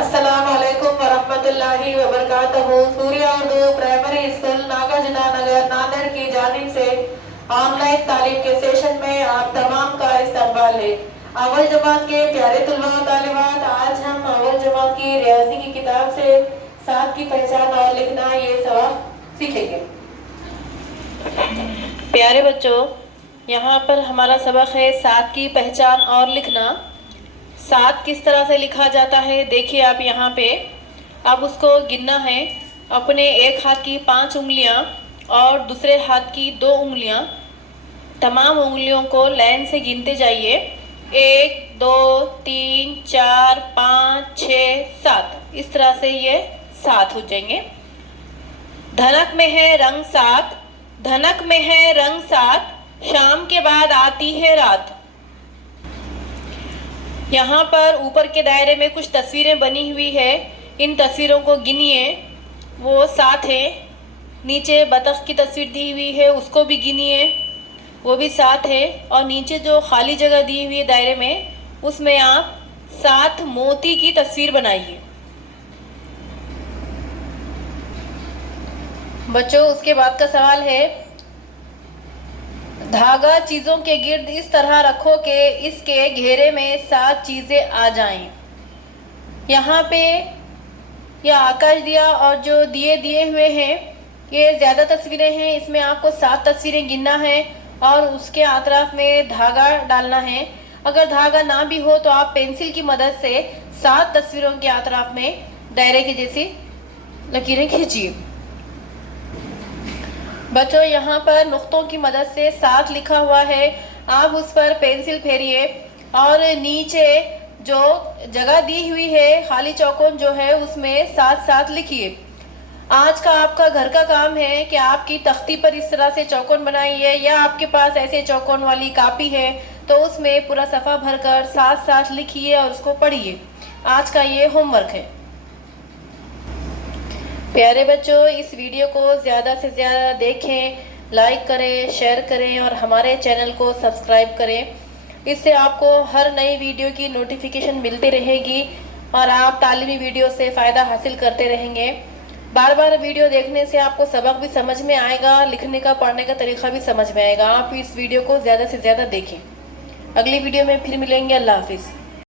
अस्सलामुअलैकुम वरहमतुल्लाहि वबरकातुहू। Surya Urdu primary school Nagarjuna नगर नांदेड़ की जानिब से ऑनलाइन तालीम के सेशन में आप तमाम का इस्तकबाल है। अव्वल जमात के प्यारे तुलबा व तालिबात, आज हम अव्वल जमात की रियाजी की किताब से सात की पहचान और लिखना ये सबक सीखेंगे। प्यारे बच्चों, यहाँ पर हमारा सबक है सात की पहचान और लिखना। सात किस तरह से लिखा जाता है देखिए आप यहाँ पे। अब उसको गिनना है। अपने एक हाथ की 5 उंगलियाँ और दूसरे हाथ की 2 उंगलियाँ, तमाम उंगलियों को लाइन से गिनते जाइए। 1 2 3 4 5 6 7, इस तरह से ये 7 हो जाएंगे। धनक में है रंग 7, धनक में है रंग 7, शाम के बाद आती है रात। यहाँ पर ऊपर के दायरे में कुछ तस्वीरें बनी हुई है, इन तस्वीरों को गिनिए, वो 7 है। नीचे बतख की तस्वीर दी हुई है, उसको भी गिनिए, वो भी 7 है। और नीचे जो खाली जगह दी हुई है दायरे में, उसमें आप 7 मोती की तस्वीर बनाइए। बच्चों, उसके बाद का सवाल है, धागा चीज़ों के गिर्द इस तरह रखो कि इसके घेरे में 7 चीज़ें आ जाएं। यहाँ पे यह आकाश दिया और जो दिए हुए हैं ये ज़्यादा तस्वीरें हैं, इसमें आपको 7 तस्वीरें गिनना है और उसके अतराफ में धागा डालना है। अगर धागा ना भी हो तो आप पेंसिल की मदद से 7 तस्वीरों के अतराफ में दायरे की जैसी लकीरें खींचिए। बच्चों, यहाँ पर नुक्तों की मदद से 7 लिखा हुआ है, आप उस पर पेंसिल फेरिए और नीचे जो जगह दी हुई है खाली चौकोन जो है उसमें 7 लिखिए। आज का आपका घर का काम है कि आपकी तख्ती पर इस तरह से चौकोन बनाइए, या आपके पास ऐसे चौकोन वाली कापी है तो उसमें पूरा सफ़ा भरकर 7 लिखिए और उसको पढ़िए। आज का ये होमवर्क है। प्यारे बच्चों, इस वीडियो को ज़्यादा से ज़्यादा देखें, लाइक करें, शेयर करें और हमारे चैनल को सब्सक्राइब करें। इससे आपको हर नई वीडियो की नोटिफिकेशन मिलती रहेगी और आप तालीमी वीडियो से फ़ायदा हासिल करते रहेंगे। बार बार वीडियो देखने से आपको सबक भी समझ में आएगा, लिखने का पढ़ने का तरीका भी समझ में आएगा। आप इस वीडियो को ज़्यादा से ज़्यादा देखें। अगली वीडियो में फिर मिलेंगे। अल्लाह हाफिज़।